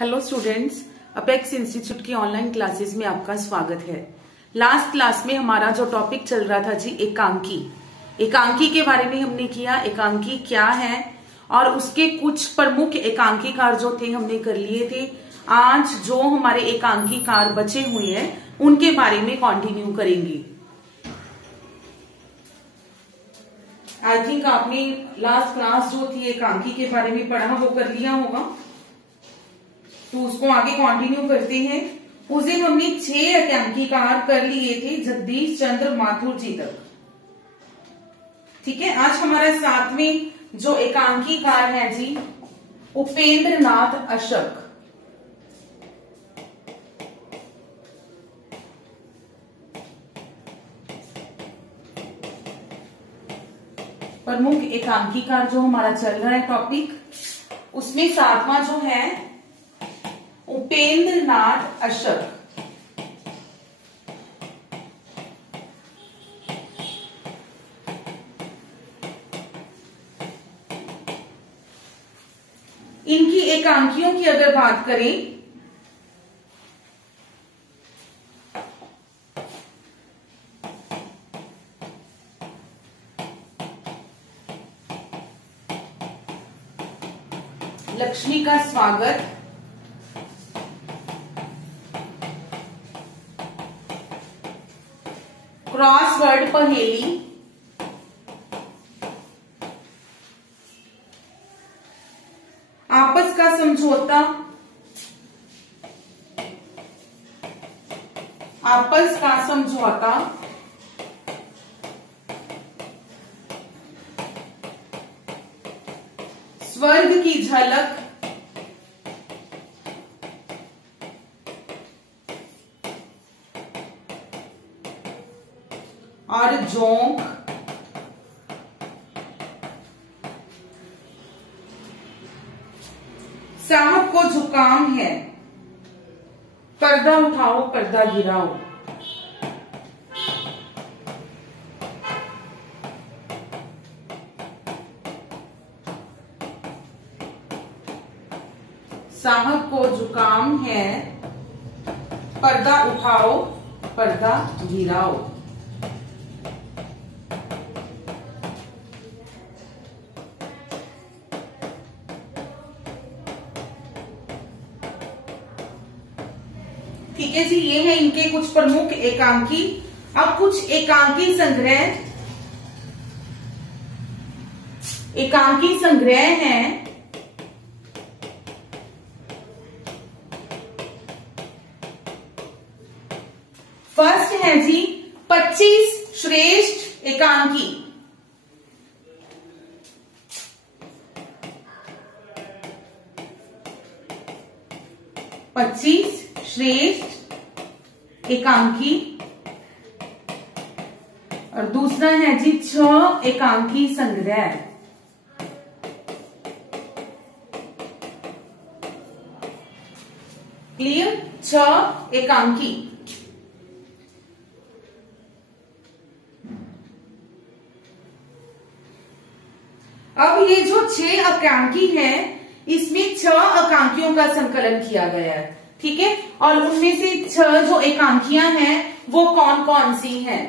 Hello students, apex institute की online classes में आपका स्वागत है। लास्ट क्लास में हमारा जो टॉपिक चल रहा था जी एकांकी के बारे में हमने किया। एकांकी क्या है और उसके कुछ प्रमुख एकांकीकार जो थे हमने कर लिए थे। आज जो हमारे एकांकीकार बचे हुए हैं उनके बारे में कंटिन्यू करेंगे। आई थिंक आपने लास्ट क्लास जो थी एकांकी के बारे में पढ़ा वो कर लिया होगा, तो उसको आगे कंटिन्यू करते हैं। उस दिन हमने 6 एकांकीकार कर लिए थे जगदीश चंद्र माथुर जी तक। ठीक है, आज हमारा 7वें जो एकांकीकार है जी उपेंद्र नाथ अशक। प्रमुख एकांकीकार जो हमारा चल रहा है टॉपिक, उसमें 7वां जो है उपेंद्र नाथ अशक। इनकी एकांकियों की अगर बात करें लक्ष्मी का स्वागत, क्रॉसवर्ड पहेली, आपस का समझौता, आपस का समझौता, स्वर्ग की झलक, और जोंक, साहब को जुकाम है, पर्दा उठाओ पर्दा गिराओ। साहब को जुकाम है, पर्दा उठाओ पर्दा गिराओ। ठीक है जी, ये है इनके कुछ प्रमुख एकांकी। अब कुछ एकांकी संग्रह हैं। फर्स्ट है जी 25 श्रेष्ठ एकांकी। श्रेष्ठ एकांकी। और दूसरा है जी 6 एकांकी संग्रह। क्लियर, 6 एकांकी। अब ये जो 6 एकांकी है इसमें 6 एकांकियों का संकलन किया गया है। ठीक है, और उनमें से 6 जो एकांकियां हैं वो कौन कौन सी हैं?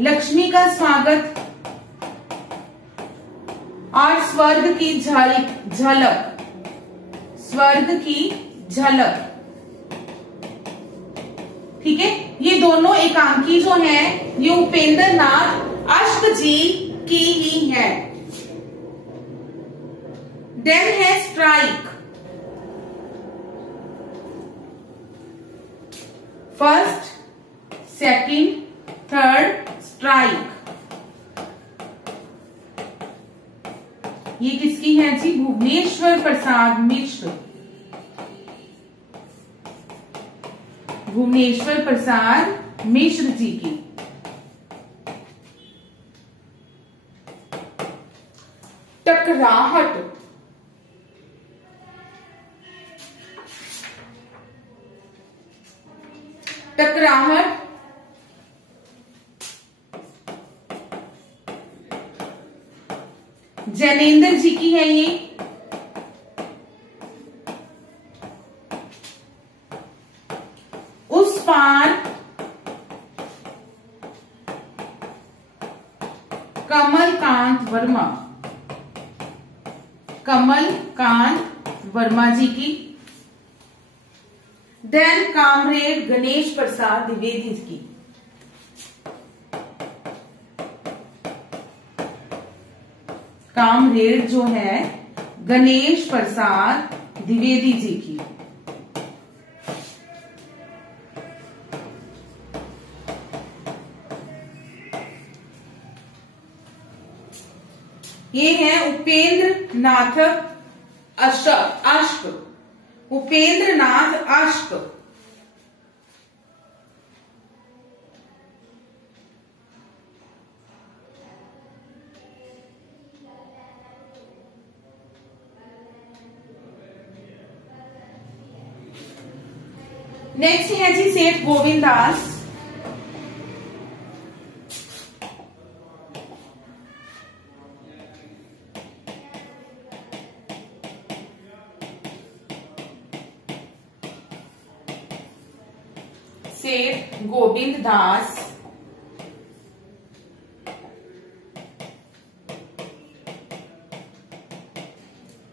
लक्ष्मी का स्वागत और स्वर्ग की झलक। स्वर्ग की झलक। ठीक है, ये दोनों एकांकी जो हैं ये उपेंद्र नाथ अशक जी की ही है। देन है strike. First, second, third, strike. ये किसकी है जी? भुवनेश्वर प्रसाद मिश्र। भुवनेश्वर प्रसाद मिश्र जी की। टकराहट। टकराहट जैनेन्द्र जी की है ये। उस पार कमलकांत वर्मा, कमलकांत वर्मा जी की। देन कामरेड गणेश प्रसाद द्विवेदी की। कामरेड जो है गणेश प्रसाद द्विवेदी जी की। ये है उपेंद्र नाथ अश्क, उपेंद्र नाथ अश्क। नेक्स्ट है जी सेठ गोविंद दास। सेठ गोविंद दास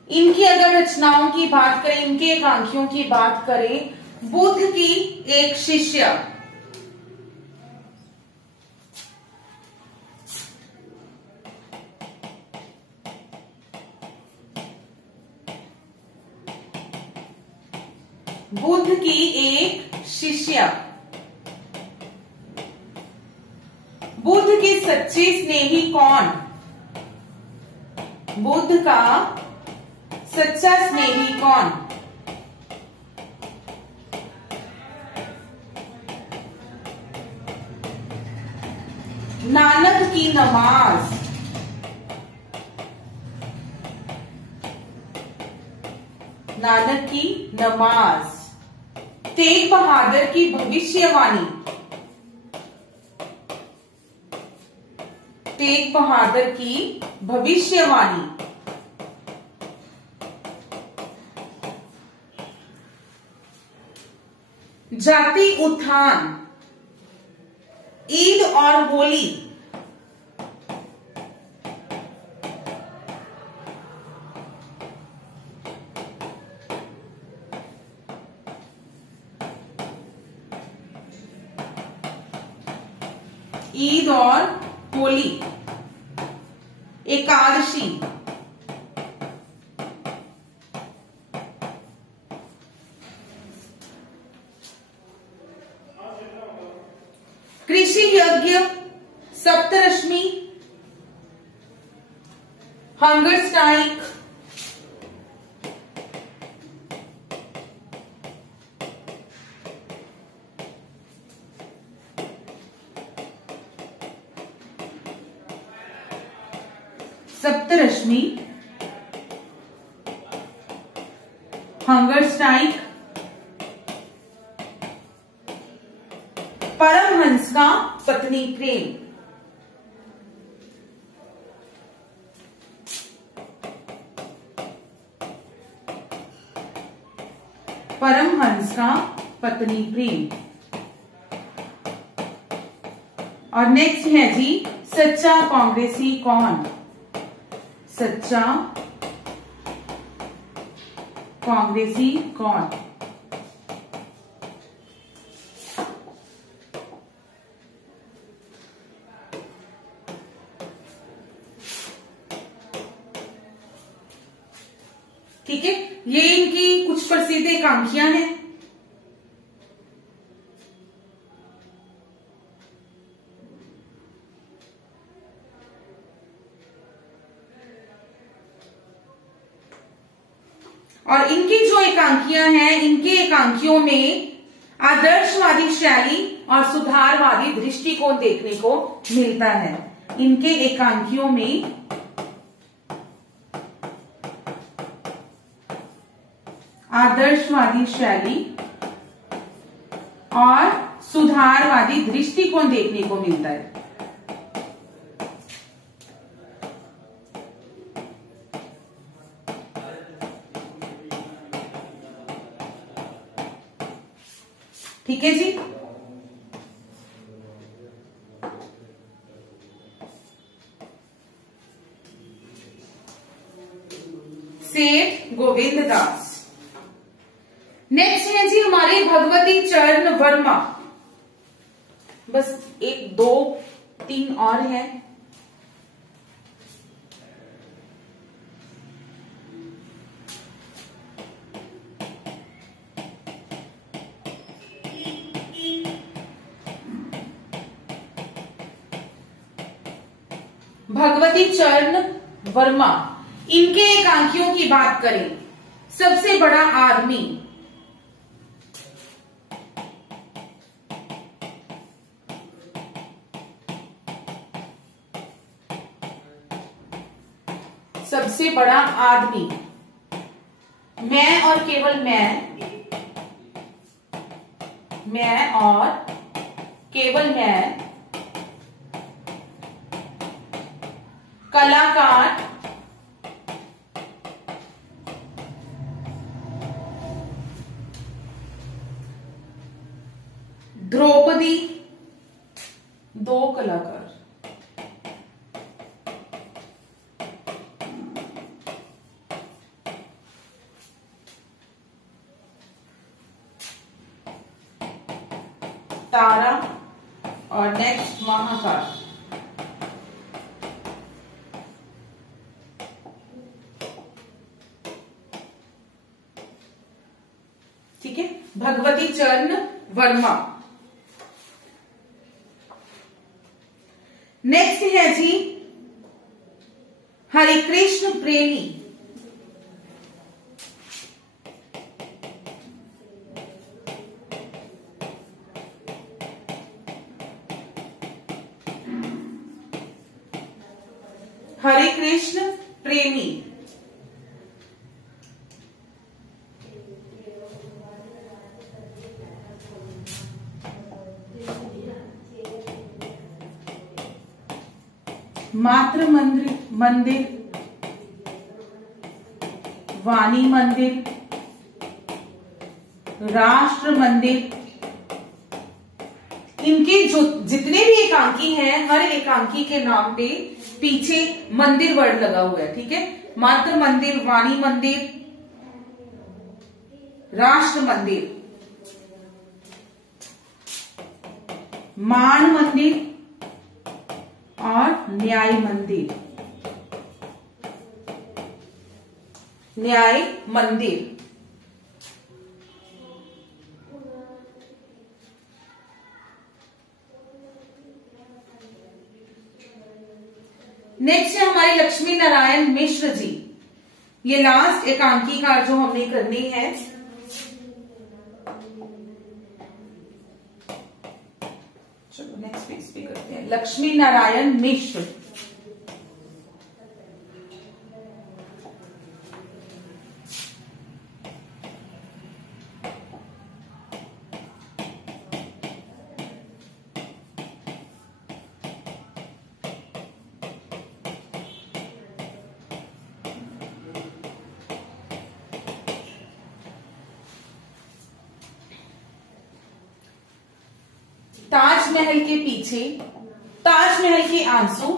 इनकी अगर रचनाओं की बात करें, इनके एकांकियों की बात करें, बुद्ध की एक शिष्य, बुद्ध की एक शिष्य, बुद्ध के सच्चे स्नेही कौन, बुद्ध का सच्चा स्नेही कौन, नानक की नमाज, नानक की नमाज, तेग बहादुर की भविष्यवाणी, तेग बहादुर की भविष्यवाणी, जाति उत्थान, ईद और होली, ईद और होली, एकादशी, कृषि यज्ञ, सप्तरश्मि, हंगर स्ट्राइक, सप्तरश्मि, हंगर स्ट्राइक, परमहंस का पत्नी प्रेम, परमहंस का पत्नी प्रेम। और नेक्स्ट है जी सच्चा कांग्रेसी कौन, सच्चा कांग्रेसी कौन, ठीक है। ये इनकी कुछ प्रसिद्ध एकांकियां हैं। और इनकी जो एकांकियां हैं, इनके एकांकियों में आदर्शवादी शैली और सुधारवादी दृष्टिकोण देखने को मिलता है। इनके एकांकियों में आदर्शवादी शैली और सुधारवादी दृष्टिकोण देखने को मिलता है। ठीक है जी। सेठ गोविंद दास। नेक्स्ट है जी हमारे भगवती चरण वर्मा। बस 1 2 3 और है। भगवती चरण वर्मा, इनके एकांकियों की बात करें, सबसे बड़ा आदमी, सबसे बड़ा आदमी, मैं और केवल मैं और केवल मैं, कलाकार, द्रौपदी, 2 कलाकार, तारा और नेक्स्ट महाकाल। ठीक है, भगवती चरण वर्मा। नेक्स्ट है जी हरिकृष्ण प्रेमी। हरिकृष्ण प्रेमी, मातृ मंदिर, वाणी मंदिर, राष्ट्र मंदिर, इनके जो जितने भी एकांकी हैं, हर एकांकी के नाम पे पीछे मंदिर वर्ड लगा हुआ है। ठीक है, मातृ मंदिर, वाणी मंदिर, राष्ट्र मंदिर, मान मंदिर और न्याय मंदिर, न्याय मंदिर। नेक्स्ट है हमारे लक्ष्मी नारायण मिश्र जी। ये लास्ट एकांकी का जो हमने करनी है। चलो नेक्स्ट पेज पे करते हैं। लक्ष्मी नारायण मिश्र, ताजमहल के पीछे, ताजमहल के आंसू,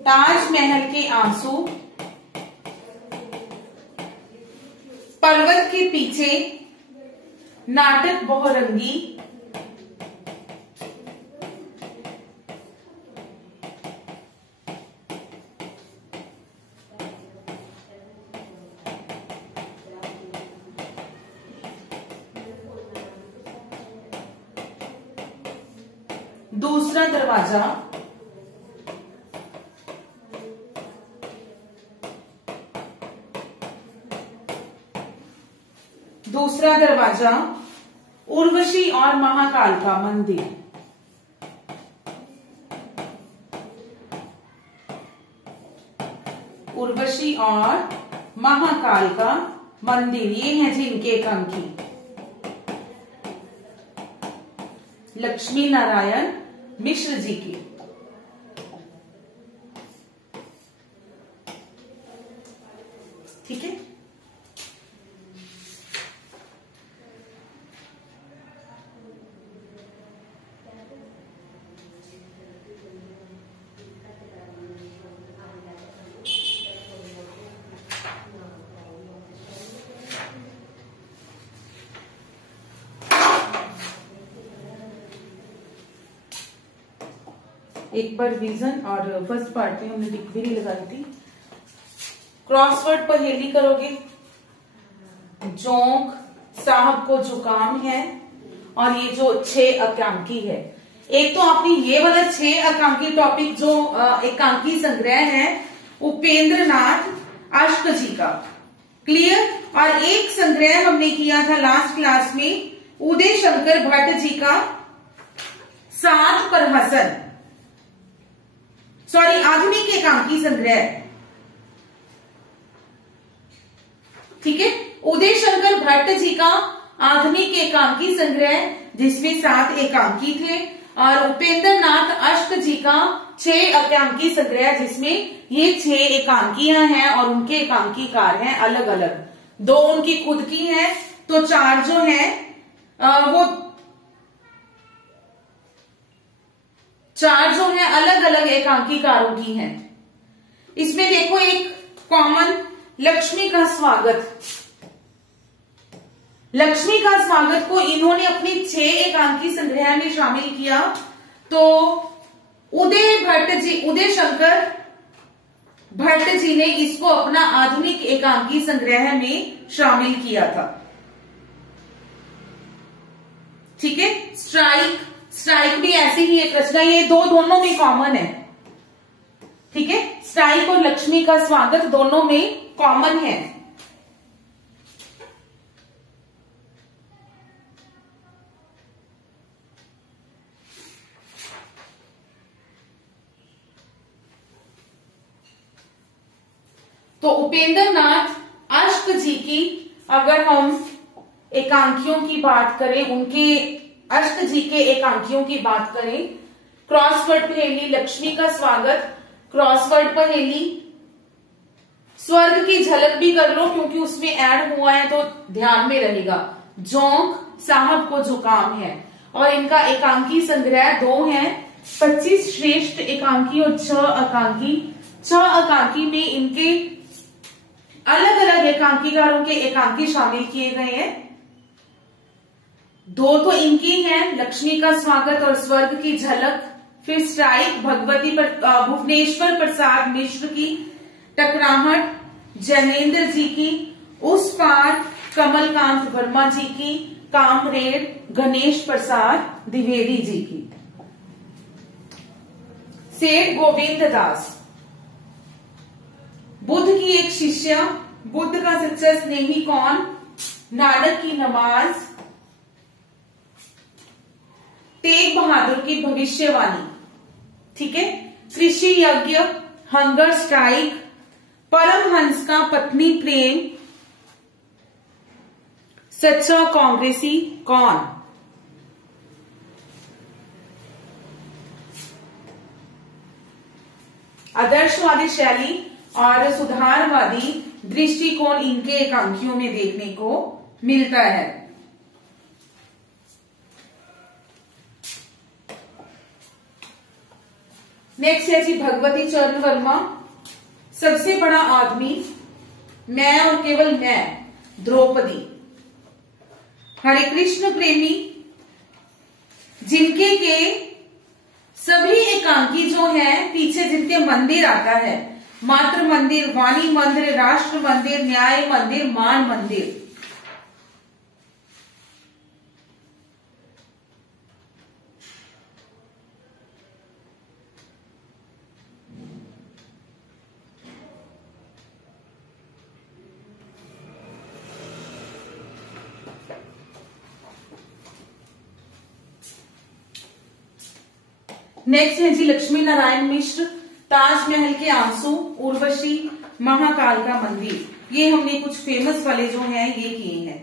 ताजमहल के आंसू, पर्वत के पीछे, नाटक बहुरंगी, दूसरा दरवाजा, दूसरा दरवाजा, उर्वशी और महाकाल का मंदिर, उर्वशी और महाकाल का मंदिर। ये है जी इनके एकांकी लक्ष्मी नारायण मिश्र जी की। ठीक है, एक बार रिवीजन और फर्स्ट पार्ट में हमने टिक भी नहीं लगाई थी। क्रॉसवर्ड पहेली करोगे, जोंक, साहब को जुकाम है, और ये जो 6 अंकांकी है। एक तो आपने ये वाला 6 अंकांकी टॉपिक जो एकांकी संग्रह है उपेंद्र नाथ अश्क जी का, क्लियर। और एक संग्रह हमने किया था लास्ट क्लास में उदय शंकर भट्ट जी का 7 प्रहसन, सॉरी आधुनिक एकांकी संग्रह, ठीक है। उदय शंकर भट्ट जी का आधुनिक एकांकी संग्रह जिसमें 7 एकांकी थे, और उपेंद्र नाथ अश्क जी का 6 एकांकी संग्रह जिसमें ये 6 एकांकियां हैं और उनके एकांकीकार हैं अलग अलग। 2 उनकी खुद की हैं, तो 4 जो हैं वो 4 जो हैं अलग अलग एकांकीकारों की हैं। इसमें देखो एक कॉमन लक्ष्मी का स्वागत, लक्ष्मी का स्वागत को इन्होंने अपने 6 एकांकी संग्रह में शामिल किया। तो उदय शंकर भट्ट जी ने इसको अपना आधुनिक एकांकी संग्रह में शामिल किया था, ठीक है। स्ट्राइक भी ऐसे ही एक रचना, ये दोनों में कॉमन है, ठीक है। स्ट्राइक और लक्ष्मी का स्वागत दोनों में कॉमन है। तो उपेंद्र नाथ अश्क जी की अगर हम एकांकियों की बात करें, उनके अश्क जी के एकांकियों की बात करें, क्रॉसवर्ड पहेली, लक्ष्मी का स्वागत, क्रॉसवर्ड पहेली, स्वर्ग की झलक भी कर लो क्योंकि उसमें ऐड हुआ है तो ध्यान में रहेगा, जोंक, साहब को जुकाम है। और इनका एकांकी संग्रह 2 हैं, 25 श्रेष्ठ एकांकी और 6 एकांकी। 6 एकांकी में इनके अलग अलग एकांकीकारों के एकांकी शामिल किए गए हैं। 2 तो इनकी हैं, लक्ष्मी का स्वागत और स्वर्ग की झलक। फिर स्ट्राइक भुवनेश्वर प्रसाद मिश्र की, टकराहट जैनेन्द्र जी की, उस पार कमलकांत वर्मा जी की, कामरेड गणेश प्रसाद द्विवेदी जी की। सेठ गोविंद दास, बुद्ध की एक शिष्या, बुद्ध का सच्चा स्नेही कौन, नानक की नमाज, तेग बहादुर की भविष्यवाणी, ठीक है। कृषि यज्ञ, हंगर स्ट्राइक, परमहंस का पत्नी प्रेम, सच्चा कांग्रेसी कौन। आदर्शवादी शैली और सुधारवादी दृष्टिकोण इनके एकांकियों में देखने को मिलता है। नेक्स्ट है जी भगवती चरण वर्मा, सबसे बड़ा आदमी, मैं और केवल मैं, द्रौपदी, हरे कृष्ण प्रेमी, जिनके के सभी एकांकी जो हैं पीछे जिनके मंदिर आता है, मातृ मंदिर, वाणी मंदिर, राष्ट्र मंदिर, न्याय मंदिर, मान मंदिर। नेक्स्ट है जी लक्ष्मी नारायण मिश्र, ताजमहल के आंसू, उर्वशी, महाकाल का मंदिर। ये हमने कुछ फेमस वाले जो हैं ये किए हैं।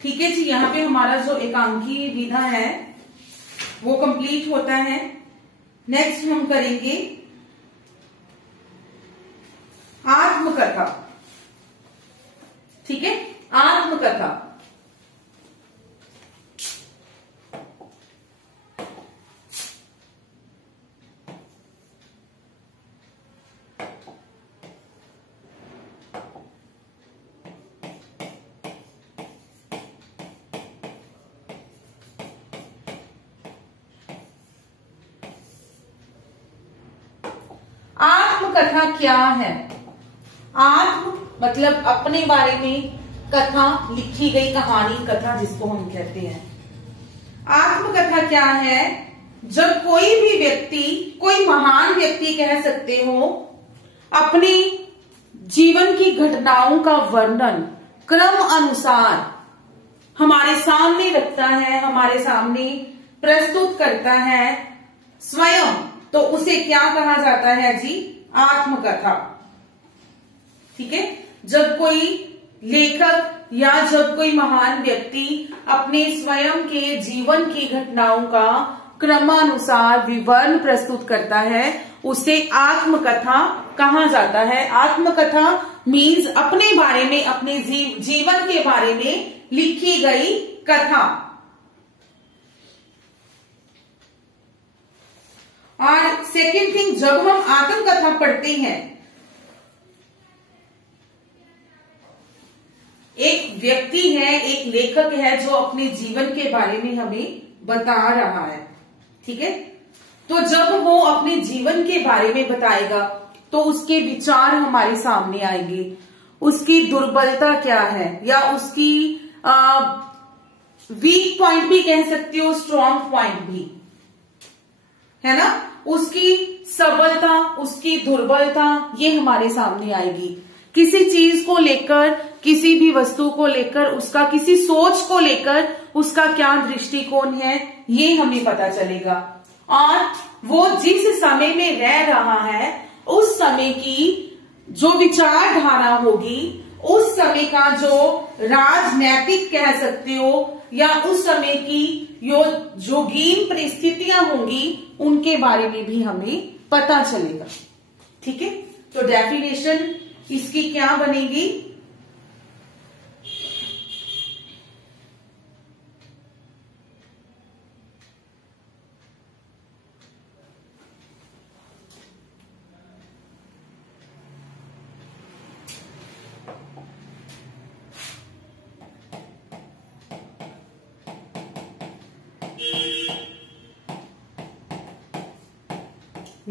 ठीक है जी, यहाँ पे हमारा जो एकांकी विधा है वो कंप्लीट होता है। नेक्स्ट हम करेंगे आत्मकथा। ठीक है, आत्मकथा। आत्मकथा क्या है? आत्म मतलब अपने बारे में, कथा लिखी गई कहानी, कथा जिसको हम कहते हैं। आत्मकथा क्या है? जब कोई भी व्यक्ति, कोई महान व्यक्ति कह सकते हो, अपनी जीवन की घटनाओं का वर्णन क्रम अनुसार हमारे सामने रखता है, हमारे सामने प्रस्तुत करता है स्वयं, तो उसे क्या कहा जाता है जी? आत्मकथा। ठीक है, जब कोई लेखक या जब कोई महान व्यक्ति अपने स्वयं के जीवन की घटनाओं का क्रमानुसार विवरण प्रस्तुत करता है, उसे आत्मकथा कहा जाता है। आत्मकथा मीन्स अपने बारे में, अपने जीवन के बारे में लिखी गई कथा। और सेकेंड थिंग, जब हम आत्मकथा पढ़ते हैं, एक व्यक्ति है, एक लेखक है जो अपने जीवन के बारे में हमें बता रहा है। ठीक है, तो जब वो अपने जीवन के बारे में बताएगा तो उसके विचार हमारे सामने आएंगे। उसकी दुर्बलता क्या है, या उसकी वीक पॉइंट भी कह सकते हो, स्ट्रॉन्ग पॉइंट भी, है ना। उसकी सबलता, उसकी दुर्बलता, ये हमारे सामने आएगी। किसी चीज को लेकर, किसी भी वस्तु को लेकर, उसका किसी सोच को लेकर उसका क्या दृष्टिकोण है, ये हमें पता चलेगा। और वो जिस समय में रह रहा है, उस समय की जो विचारधारा होगी, उस समय का जो राजनैतिक कह सकते हो, या उस समय की जोगीन परिस्थितियां होंगी, उनके बारे में भी हमें पता चलेगा। ठीक है, तो डेफिनेशन इसकी क्या बनेगी?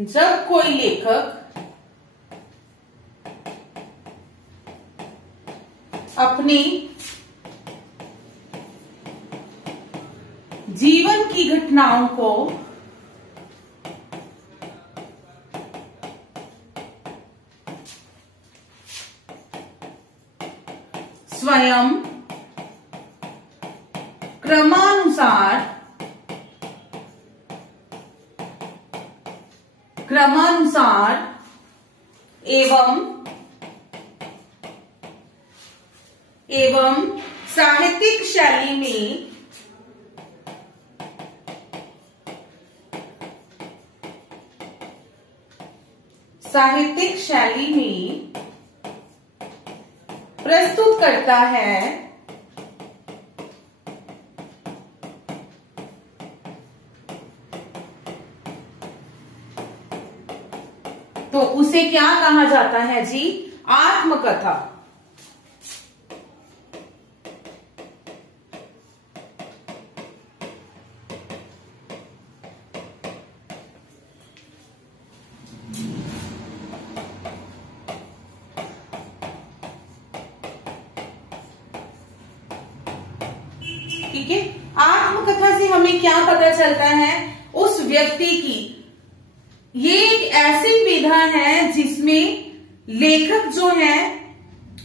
जब कोई लेखक अपनी जीवन की घटनाओं को स्वयं क्रमानुसार एवं साहित्यिक शैली में प्रस्तुत करता है, तो उसे क्या कहा जाता है जी? आत्मकथा। ठीक है, आत्मकथा से हमें क्या पता चलता है? उस व्यक्ति की, ये एक ऐसी विधा है जिसमें लेखक जो है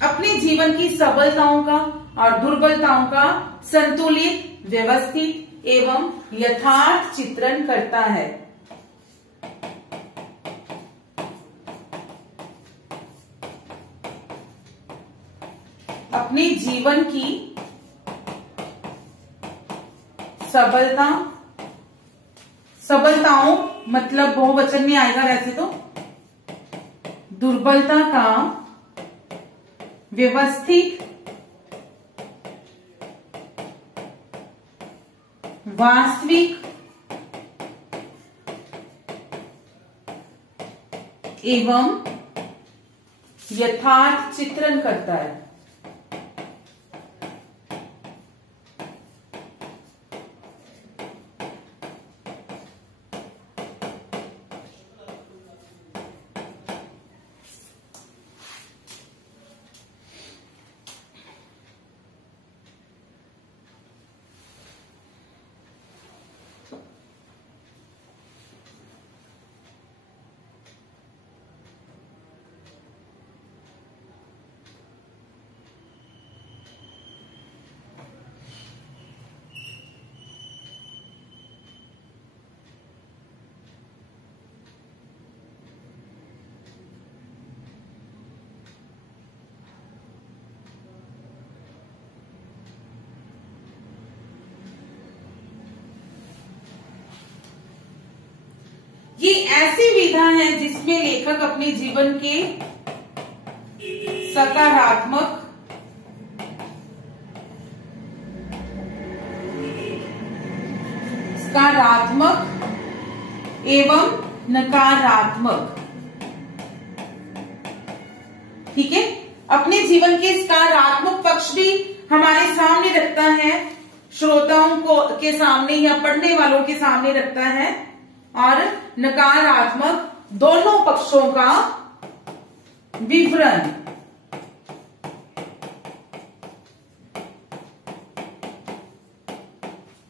अपने जीवन की सबलताओं का और दुर्बलताओं का संतुलित, व्यवस्थित एवं यथार्थ चित्रण करता है। अपने जीवन की सबलता सबलताओं मतलब बहुवचन में आएगा वैसे तो। दुर्बलता का व्यवस्थित वास्तविक एवं यथार्थ चित्रण करता है। ये ऐसी विधा है जिसमें लेखक अपने जीवन के सकारात्मक एवं नकारात्मक, ठीक है, अपने जीवन के सकारात्मक पक्ष भी हमारे सामने रखता है, श्रोताओं को के सामने या पढ़ने वालों के सामने रखता है, और नकारात्मक दोनों पक्षों का विवरण।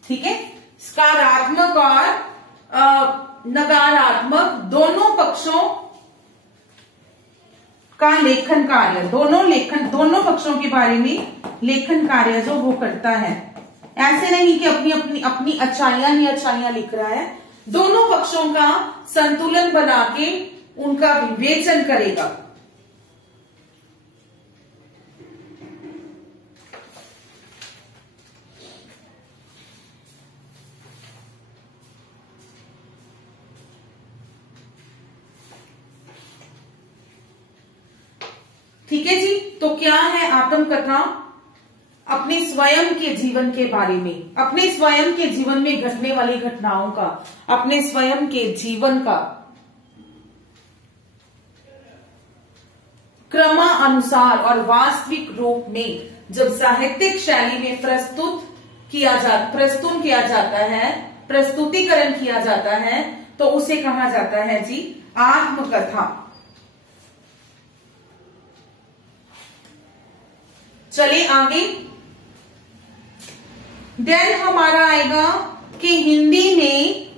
ठीक है, सकारात्मक और नकारात्मक दोनों पक्षों का लेखन कार्य, दोनों पक्षों के बारे में लेखन कार्य जो वो करता है। ऐसे नहीं कि अपनी अच्छाइयां ही अच्छाइयां लिख रहा है, दोनों पक्षों का संतुलन बना के उनका विवेचन करेगा। ठीक है जी, तो क्या है आत्मकथा? अपने स्वयं के जीवन के बारे में, अपने स्वयं के जीवन में घटने वाली घटनाओं का, अपने स्वयं के जीवन का क्रमानुसार और वास्तविक रूप में जब साहित्यिक शैली में प्रस्तुतिकरण किया जाता है तो उसे कहा जाता है जी आत्मकथा। चलिए आगे, देन हमारा आएगा कि हिंदी में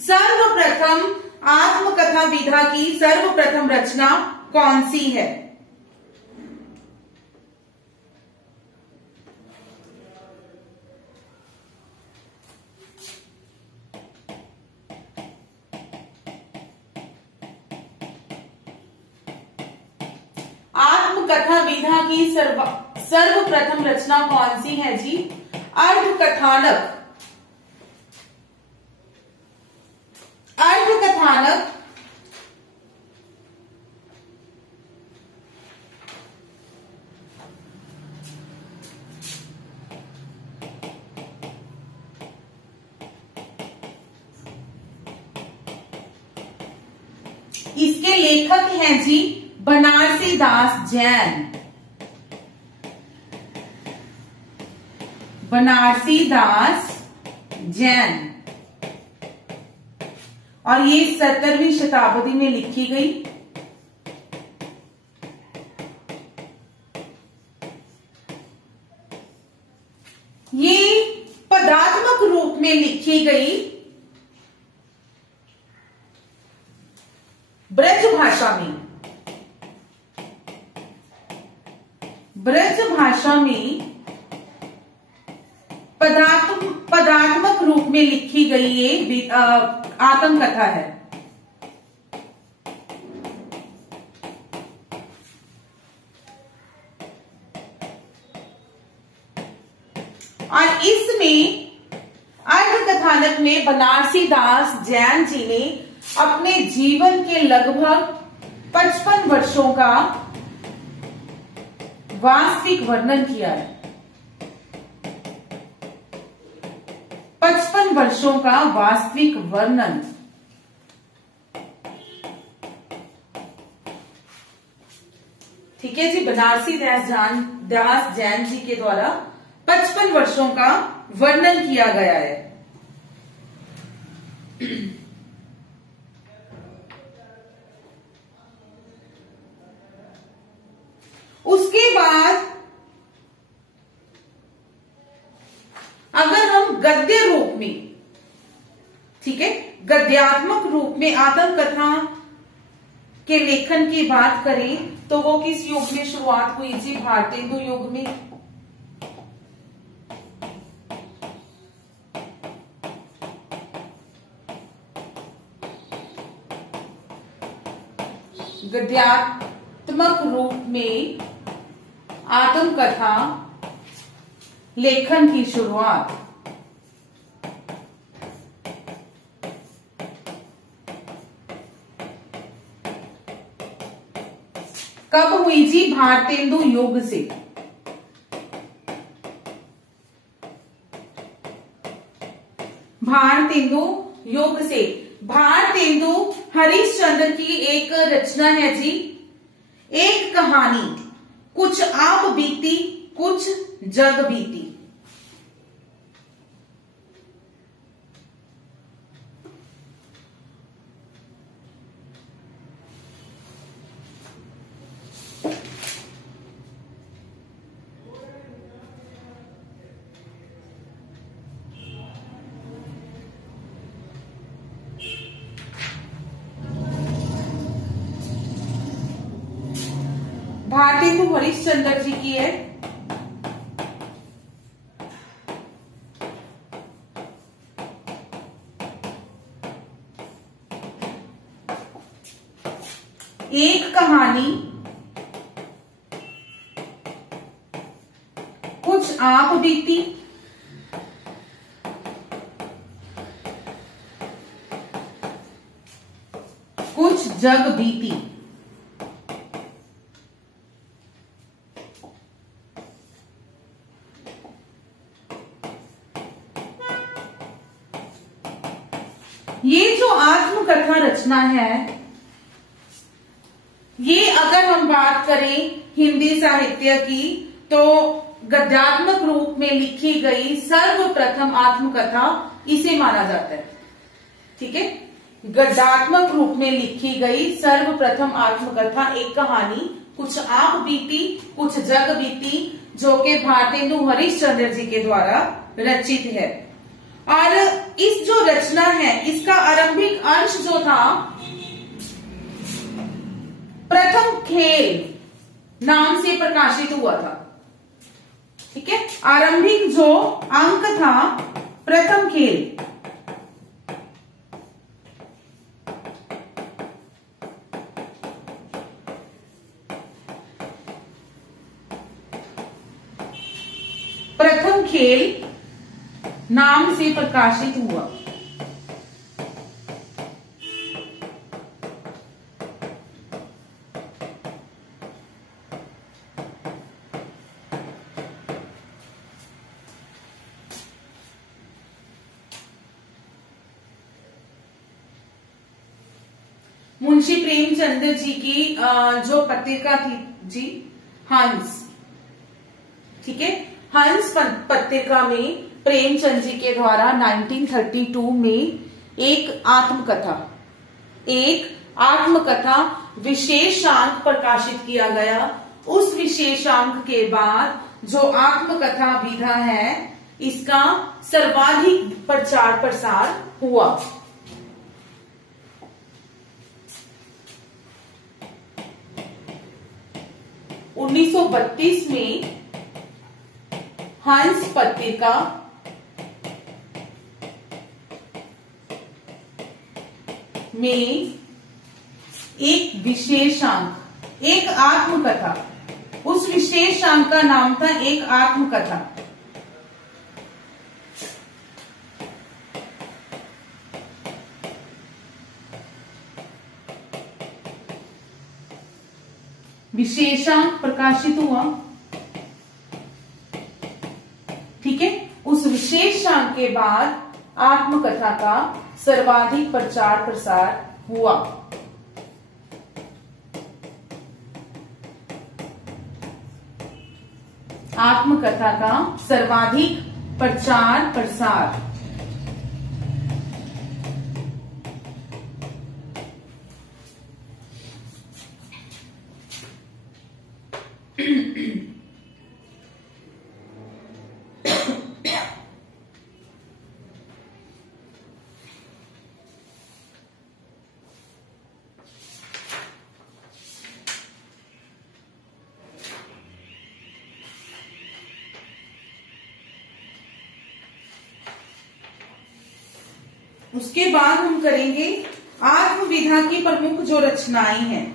सर्वप्रथम आत्मकथा विधा की सर्वप्रथम रचना कौन सी है? आत्मकथा विधा की सर्वप्रथम रचना कौन सी है जी? अर्धकथानक। अर्धकथानक इसके लेखक हैं जी बनारसी दास जैन। बनारसी दास जैन, और ये 17वीं शताब्दी में लिखी गई। ये पदात्मक रूप में लिखी गई ब्रज भाषा में। ब्रज भाषा में पदात्मक रूप में लिखी गई ये आत्मकथा है। और इसमें अर्धकथा कथानक में बनारसी दास जैन जी ने अपने जीवन के लगभग 55 वर्षों का वास्तविक वर्णन किया है। 55 वर्षों का वास्तविक वर्णन। ठीक है जी, बनारसी दास जैन जी के द्वारा 55 वर्षों का वर्णन किया गया है। उसके बाद अगर हम गद्य रूप में, ठीक है, गद्यात्मक रूप में आत्मकथा के लेखन की बात करें तो वो किस युग में शुरुआत हुई जी? भारतेंदु युग में। गद्यात्मक रूप में आत्मकथा लेखन की शुरुआत कब हुई जी? भारतेंदु युग से। भारतेंदु युग से। भारतेंदु हरिश्चंद्र की एक रचना है जी, एक कहानी, कुछ आप बीती कुछ जग बीती। भारतेंदु हरिश्चंद्र जी की है। एक कहानी, कुछ आप बीती, कुछ जग बीती। ये जो आत्मकथा रचना है, ये अगर हम बात करें हिंदी साहित्य की तो गद्यात्मक रूप में लिखी गई सर्वप्रथम आत्मकथा इसे माना जाता है। ठीक है, गद्यात्मक रूप में लिखी गई सर्वप्रथम आत्मकथा, एक कहानी, कुछ आप बीती कुछ जग बीती, जो कि भारतेंदु हरिश्चंद्र जी के द्वारा रचित है। और इस जो रचना है, इसका आरंभिक अंश जो था प्रथम खेल नाम से प्रकाशित हुआ था। ठीक है, आरंभिक जो अंक था प्रथम खेल। प्रथम खेल नाम से प्रकाशित हुआ। मुंशी प्रेमचंद जी की जो पत्रिका थी जी, हंस। ठीक है, हंस पत्रिका में प्रेमचंद जी के द्वारा 1932 में एक आत्मकथा विशेषांक प्रकाशित किया गया। उस विशेषांक के बाद जो आत्मकथा विधा है, इसका सर्वाधिक प्रचार प्रसार हुआ। उन्नीस 1932 में हंस पत्रिका में एक विशेषांक, एक आत्मकथा, उस विशेषांक का नाम था एक आत्मकथा। विशेषांक प्रकाशित हुआ, ठीक है। उस विशेषांक के बाद आत्मकथा का सर्वाधिक प्रचार प्रसार हुआ। आत्मकथा का सर्वाधिक प्रचार प्रसार। उसके बाद हम करेंगे आत्मविधा की प्रमुख जो रचनाएं हैं।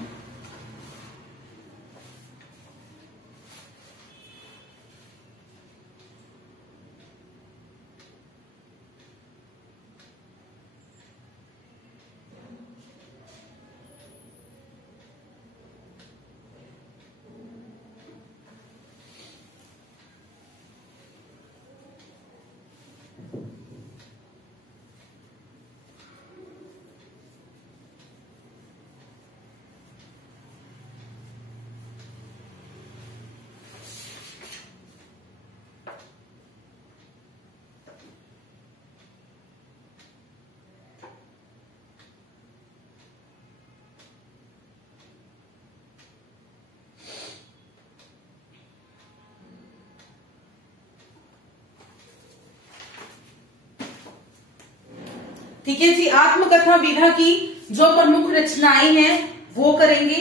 ठीक है जी, आत्मकथा विधा की जो प्रमुख रचनाएं हैं वो करेंगे।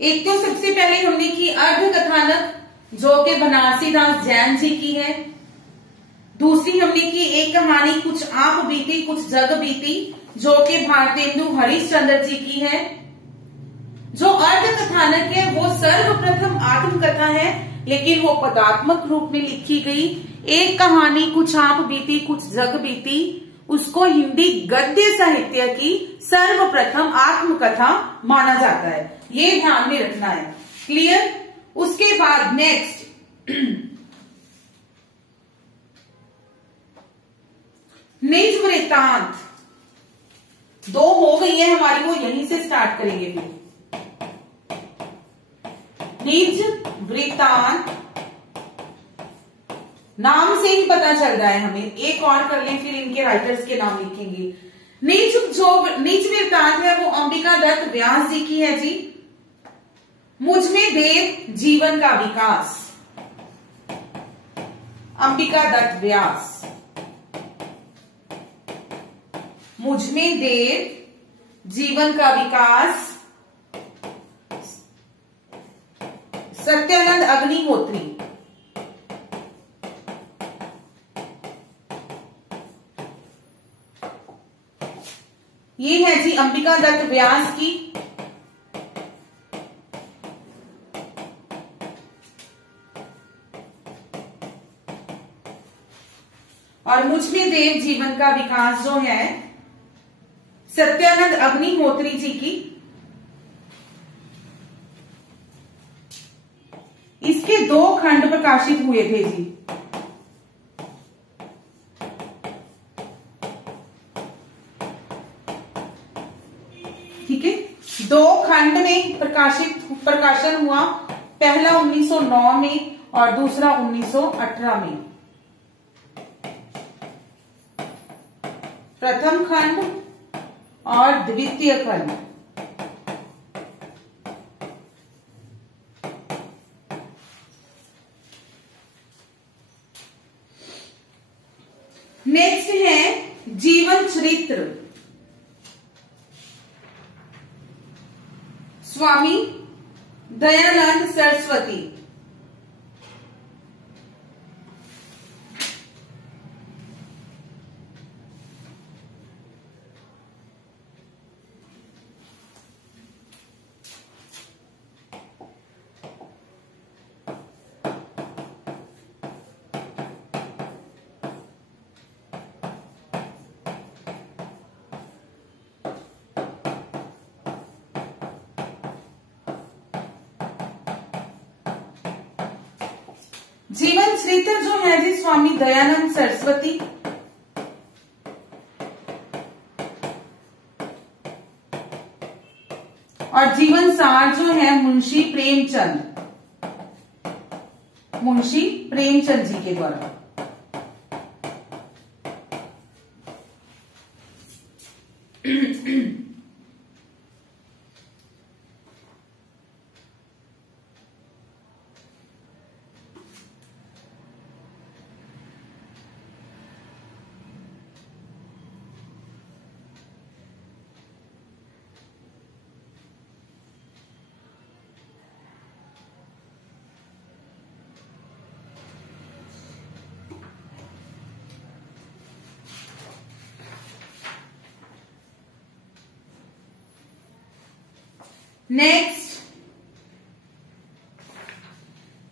एक तो सबसे पहले हमने की अर्ध कथानक, जो कि बनारसी दास जैन जी की है। दूसरी हमने की एक कहानी कुछ आप बीती कुछ जग बीती, जो कि भारतेंदु हरिश्चंद्र जी की है। जो अर्ध कथानक है वो सर्वप्रथम आत्मकथा है, लेकिन वो पदात्मक रूप में लिखी गई। एक कहानी कुछ आप बीती कुछ जग बीती, उसको हिंदी गद्य साहित्य की सर्वप्रथम आत्मकथा माना जाता है, ये ध्यान में रखना है। क्लियर। उसके बाद नेक्स्ट निज वृत्तांत, दो हो गई है हमारी, वो यहीं से स्टार्ट करेंगे। फिर निज वृत्तांत, नाम से ही पता चल रहा है हमें। एक और कर लें, फिर इनके राइटर्स के नाम लिखेंगे। निज वृत्तांत है वो अंबिका दत्त व्यास जी की है जी। मुझमें देव जीवन का विकास, अंबिका दत्त व्यास। मुझमें देव जीवन का विकास, सत्यानंद अग्निहोत्री। ये है जी अंबिका दत्त व्यास की। और मुझमें देव जीवन का विकास जो है सत्यानंद अग्निहोत्री जी की। इसके 2 खंड प्रकाशित हुए थे जी। ठीक है, 2 खंड में प्रकाशन हुआ। पहला 1909 में और दूसरा 1918 में। प्रथम खंड और द्वितीय खंड। नेक्स्ट है जीवन चरित्र, स्वामी दयानंद सरस्वती। जीवन चरित्र जो है जी स्वामी दयानंद सरस्वती। और जीवन सार जो है मुंशी प्रेमचंद, मुंशी प्रेमचंद जी के द्वारा।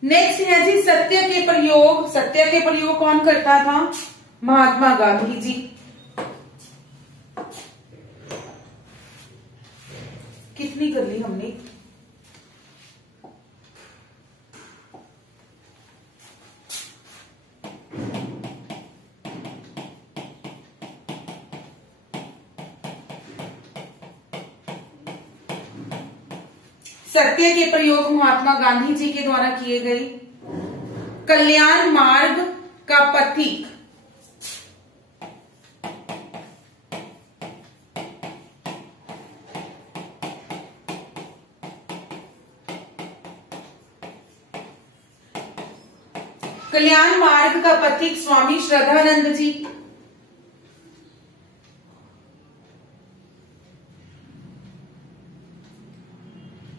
नेक्स्ट है जी सत्य के प्रयोग। सत्य के प्रयोग कौन करता था? महात्मा गांधी जी। कितनी कर ली हमने? सत्य के प्रयोग महात्मा गांधी जी के द्वारा किए गए। कल्याण मार्ग का पथिक, कल्याण मार्ग का पथिक स्वामी श्रद्धानंद जी।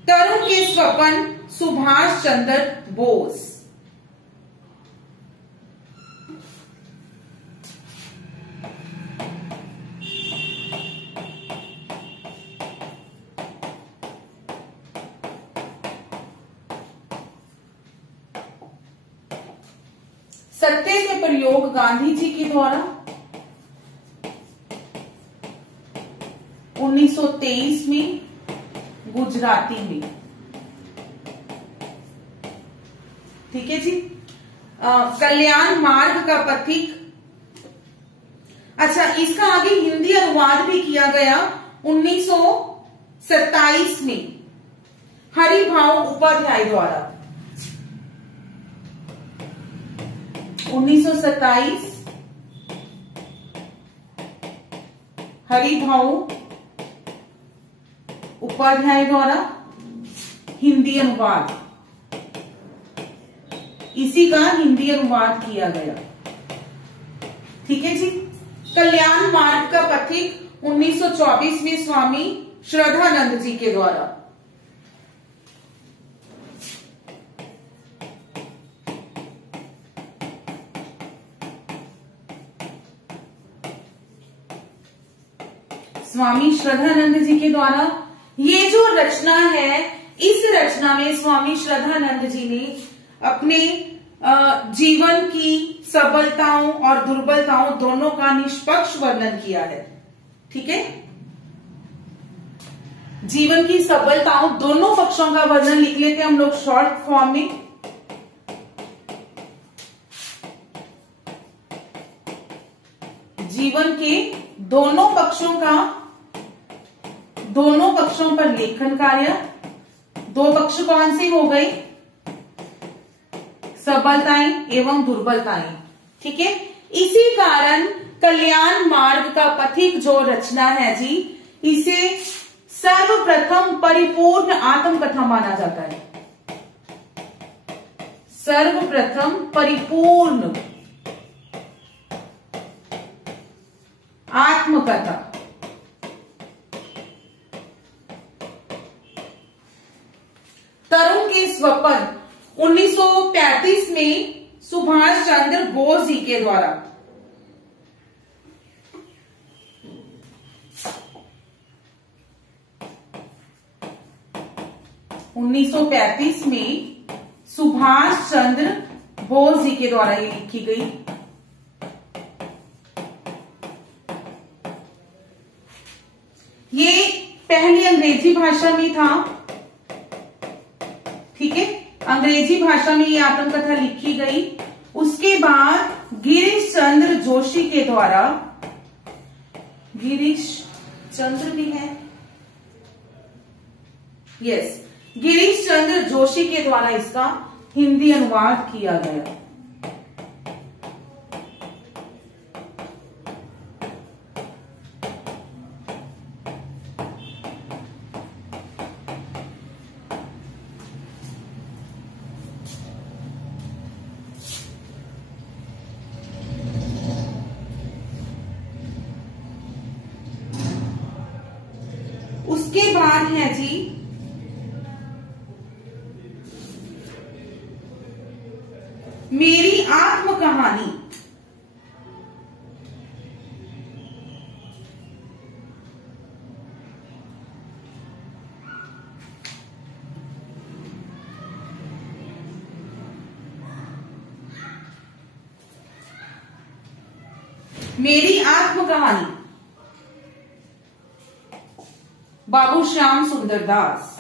तरुण के स्वप्न सुभाष चंद्र बोस। सत्य के प्रयोग गांधी जी के द्वारा 1923 में गुजराती में। ठीक है जी। कल्याण मार्ग का पथिक। अच्छा, इसका आगे हिंदी अनुवाद भी किया गया 1927 में हरिभाव उपाध्याय द्वारा। 1927 हरिभाव उपाध्याय द्वारा हिंदी अनुवाद, इसी का हिंदी अनुवाद किया गया। ठीक है जी। कल्याण मार्ग का पथिक 1924 में स्वामी श्रद्धानंद जी के द्वारा। स्वामी श्रद्धानंद जी के द्वारा ये जो रचना है, इस रचना में स्वामी श्रद्धानंद जी ने अपने जीवन की सबलताओं और दुर्बलताओं दोनों का निष्पक्ष वर्णन किया है। ठीक है। जीवन की सबलताओं दोनों पक्षों का वर्णन लिख लेते हैं हम लोग शॉर्ट फॉर्म में। जीवन के दोनों पक्षों का, दोनों पक्षों पर लेखन कार्य। दो पक्ष कौन से हो गए? सबलताएं एवं दुर्बलताएं। ठीक है। इसी कारण कल्याण मार्ग का पथिक जो रचना है जी, इसे सर्वप्रथम परिपूर्ण आत्मकथा माना जाता है। सर्वप्रथम परिपूर्ण आत्मकथा। तरुण के स्वप्न 1935 में सुभाष चंद्र बोस जी के द्वारा। (1935) में सुभाष चंद्र बोस जी के द्वारा ये लिखी गई। ये पहली अंग्रेजी भाषा में था। ठीक है। अंग्रेजी भाषा में ये आत्मकथा लिखी गई। उसके बाद गिरीश चंद्र जोशी के द्वारा, गिरीश चंद्र भी है, यस, गिरीश चंद्र जोशी के द्वारा इसका हिंदी अनुवाद किया गया। उसके बाद है जी मेरी आत्मकहानी। मेरी आत्मकहानी बाबू श्याम सुंदर दास।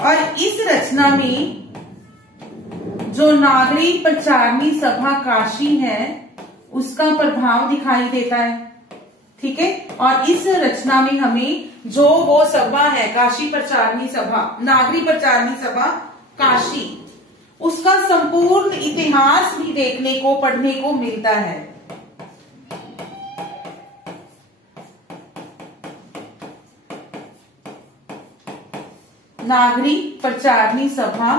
और इस रचना में जो नागरी प्रचारणी सभा काशी है उसका प्रभाव दिखाई देता है, ठीक है। और इस रचना में हमें जो वो सभा है काशी प्रचारणी सभा, नागरी प्रचारणी सभा काशी, उसका संपूर्ण इतिहास भी देखने को, पढ़ने को मिलता है। नागरी प्रचारणी सभा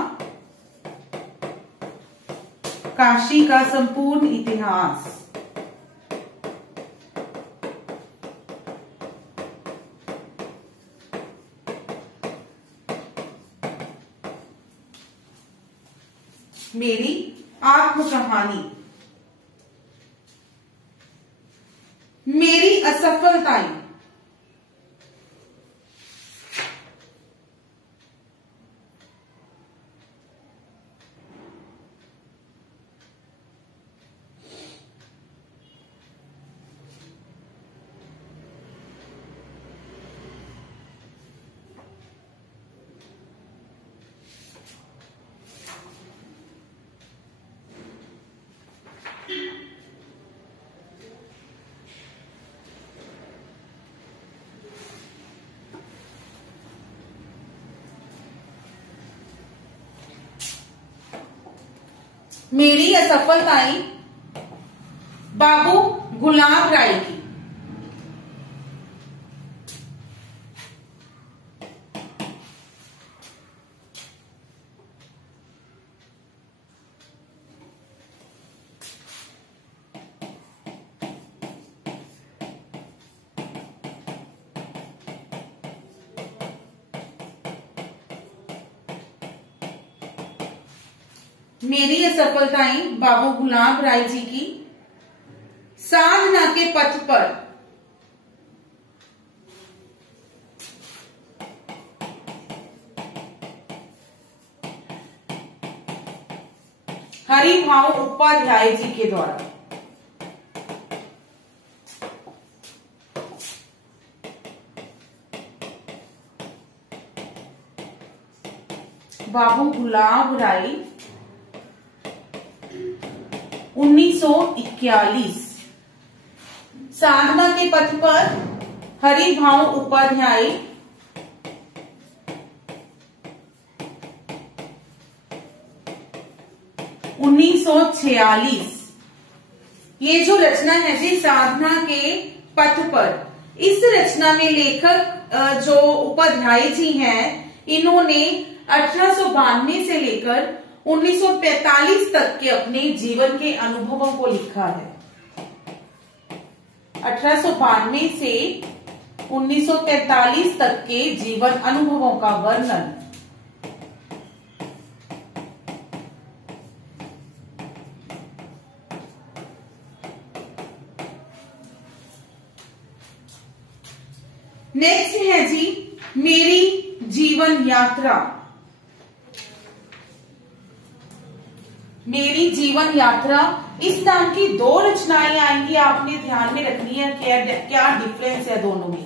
काशी का संपूर्ण इतिहास। मेरी आत्मकहानी। मेरी असफलताएं। मेरी असफलताएं बाबू गुलाब राय की। मेरी असफलताएं बाबू गुलाब राय जी की। साधना के पथ पर हरिभाव उपाध्याय जी के द्वारा। बाबू गुलाब राय 1941। साधना के पथ पर हरिभाव उपाध्याय 1946। ये जो रचना है जी साधना के पथ पर, इस रचना में लेखक जो उपाध्याय जी हैं, इन्होंने 1892 से लेकर 1943 तक के अपने जीवन के अनुभवों को लिखा है। 1892 से 1943 तक के जीवन अनुभवों का वर्णन। नेक्स्ट है जी मेरी जीवन यात्रा। मेरी जीवन यात्रा, इस नाम की दो रचनाएं आएंगी, आपने ध्यान में रखनी है क्या डिफरेंस है दोनों में।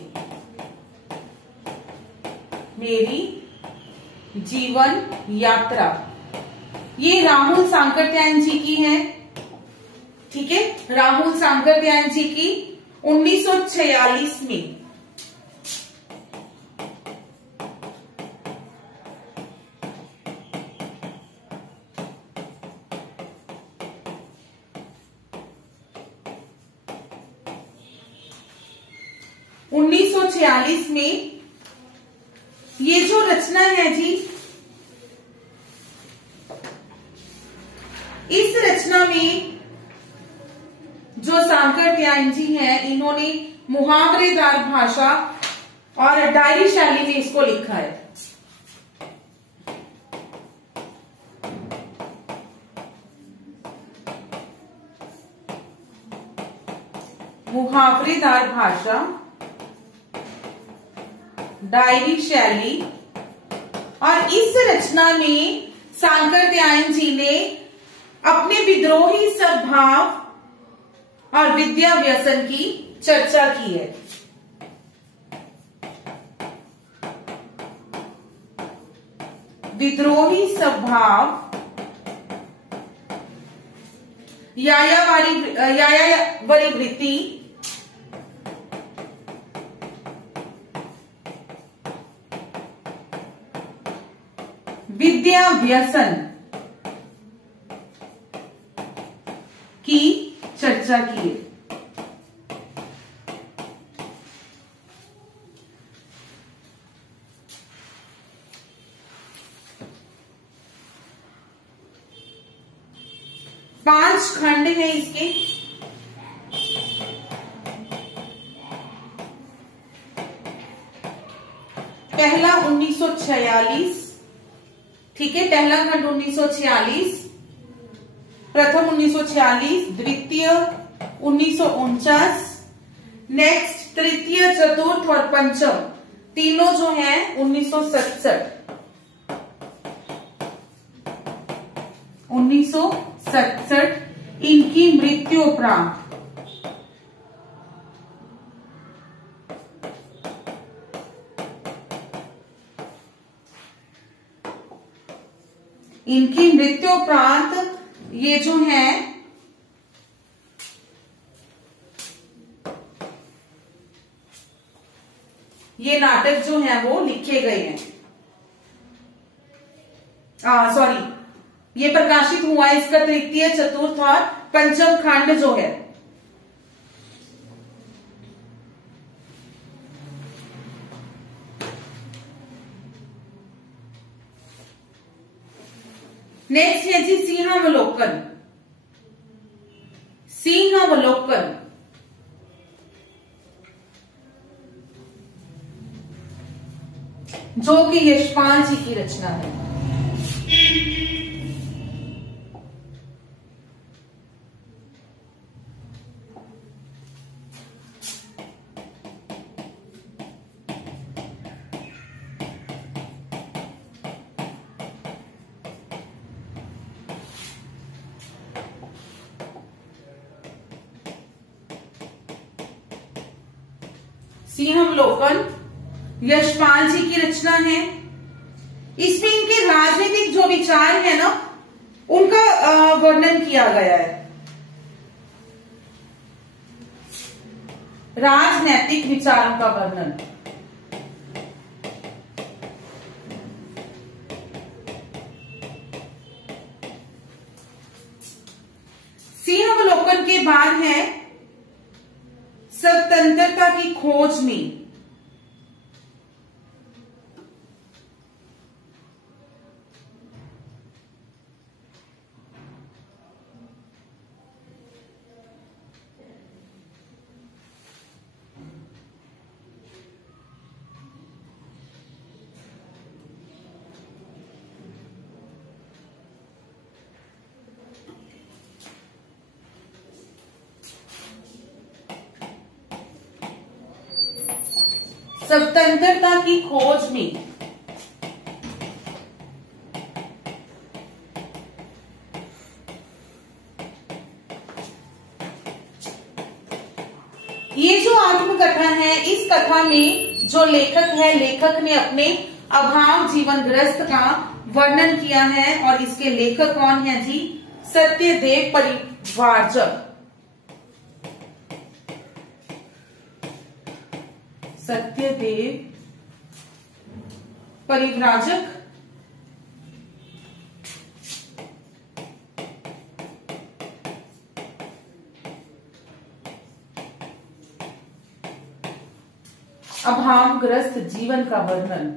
मेरी जीवन यात्रा ये राहुल सांकृत्यायन जी की है, ठीक है, राहुल सांकृत्यायन जी की 1946 में। में ये जो रचना है जी, इस रचना में जो सांकृत्यायन जी हैं, इन्होंने मुहावरेदार भाषा और डायरी शैली में इसको लिखा है। मुहावरेदार भाषा, डायरी शैली, और इस रचना में सांकृत्यायन जी ने अपने विद्रोही स्वभाव और विद्या व्यसन की चर्चा की है। विद्रोही स्वभाव, यायावरी वृत्ति, विद्या व्यसन की चर्चा की है। पांच खंड हैं इसके। पहला 1946, ठीक है, पहला खंड 1946, प्रथम 1946, द्वितीय 1949, नेक्स्ट तृतीय, चतुर्थ और पंचम तीनों जो हैं 1967। 1967 इनकी मृत्यु उपरांत ये जो है ये नाटक जो है वो लिखे गए हैं, ये प्रकाशित हुआ है, इसका तृतीय, चतुर्थ और पंचम खंड जो है। नेक्स्ट है जी सिंहावलोकन। सिंहावलोकन जो कि यशपाल जी की रचना है। सिंहावलोकन यशपाल जी की रचना है। इसमें इनके राजनीतिक जो विचार है ना, उनका वर्णन किया गया है। राजनैतिक विचारों का वर्णन। सिंहावलोकन के बाद है स्वतंत्रता की खोज में। स्वतंत्रता की खोज में ये जो आत्मकथा है, इस कथा में जो लेखक है, लेखक ने अपने अभाव जीवन ग्रस्त का वर्णन किया है। और इसके लेखक कौन है जी? सत्यदेव परिव्राजक। सत्यदेव परिव्राजक अभावग्रस्त जीवन का वर्णन।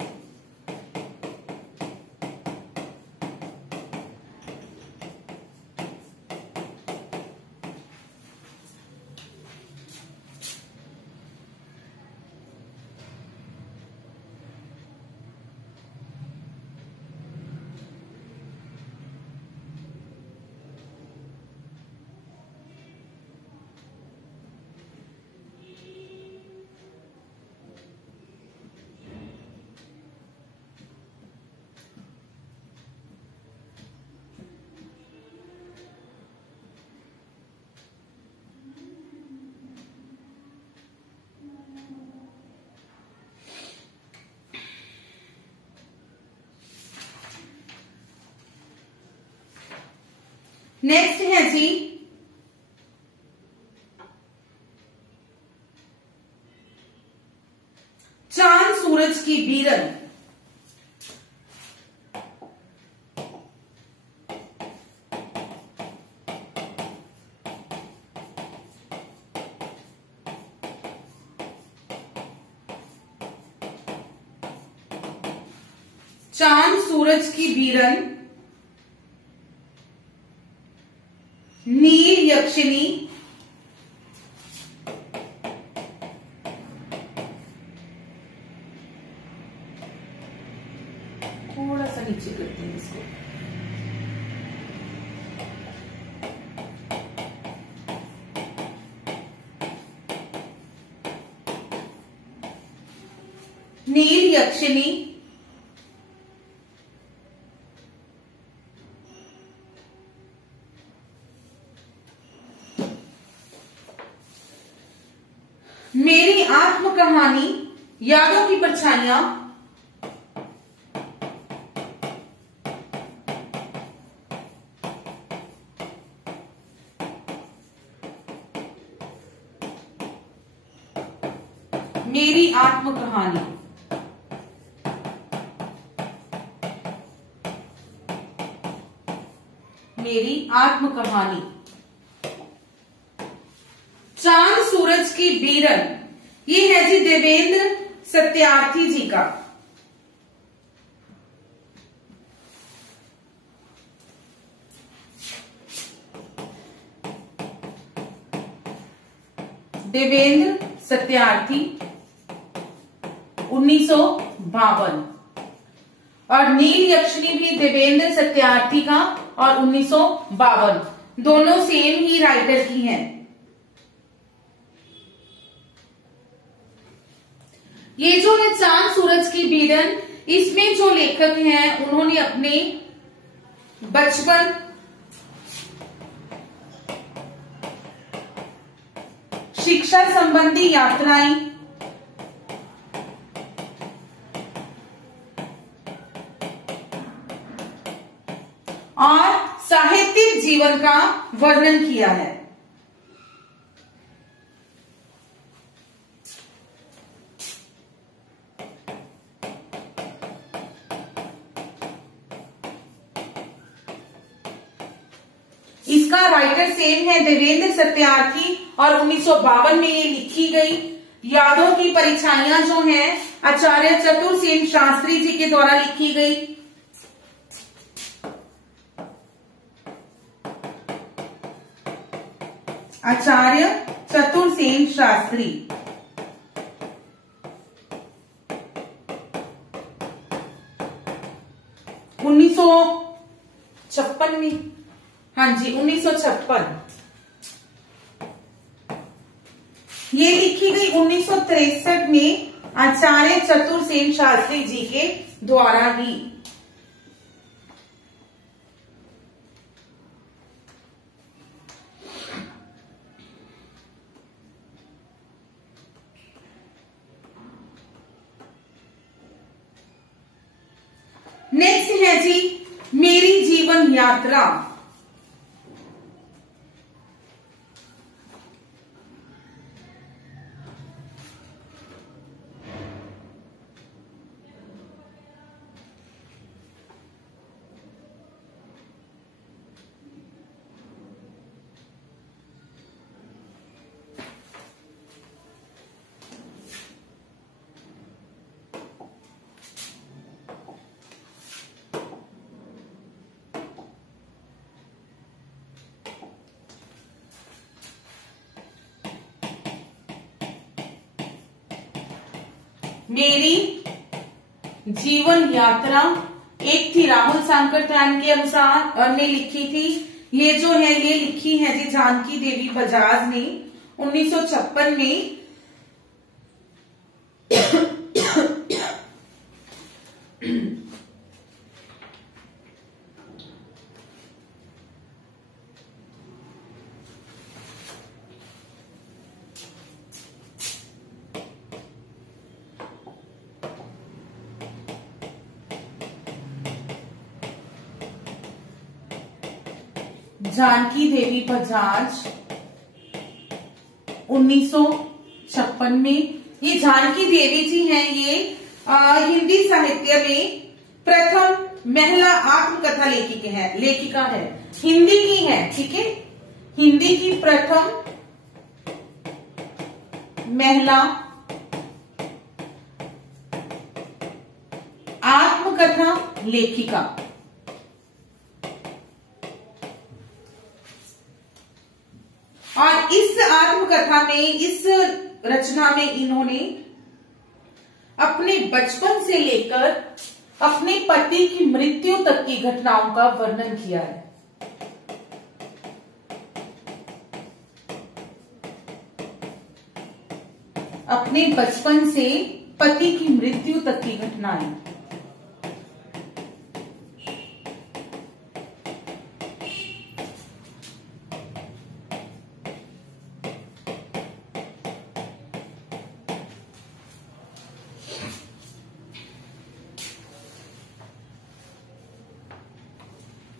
नेक्स्ट है जी चांद सूरज की बीरन। चांद सूरज की बीरन, नील यक्षिणी, थोड़ा सा नीचे करते हैं इसको, नील यक्षिणी, मेरी आत्म कहानी, यादों की परछाइयां, मेरी आत्म कहानी, मेरी आत्म कहानी। चांद सूरज की बीरन, ये है जी देवेंद्र सत्यार्थी जी का। देवेंद्र सत्यार्थी 1952। और नील यक्षिणी भी देवेंद्र सत्यार्थी का और 1952, दोनों सेम ही राइटर की हैं। ये जो है चांद सूरज की बीरन, इसमें जो लेखक हैं उन्होंने अपने बचपन, शिक्षा संबंधी यात्राएं और साहित्यिक जीवन का वर्णन किया है। इसका राइटर सेम है देवेंद्र सत्यार्थी और 1952 में ये लिखी गई। यादों की परिछाइयां जो हैं आचार्य चतुरसेन शास्त्री जी के द्वारा लिखी गई। आचार्य चतुरसेन शास्त्री। उन्नीस सौ 56 में, हाँ जी 1956। ये लिखी गई 1963 में आचार्य चतुरसेन शास्त्री जी के द्वारा ही। नेक्स्ट है जी मेरी जीवन यात्रा। मेरी जीवन यात्रा एक थी राहुल सांकृत्यायन के अनुसार ने लिखी थी। ये जो है ये लिखी है जी जानकी देवी बजाज ने 1956 में। जानकी देवी बजाज 1956 में। ये जानकी देवी जी हैं, ये हिंदी साहित्य में प्रथम महिला आत्मकथा लेखिका है, हिंदी की है, ठीक है। हिंदी की प्रथम महिला आत्मकथा लेखिका। और इस आत्मकथा में, इस रचना में इन्होंने अपने बचपन से लेकर अपने पति की मृत्यु तक की घटनाओं का वर्णन किया है। अपने बचपन से पति की मृत्यु तक की घटनाएं।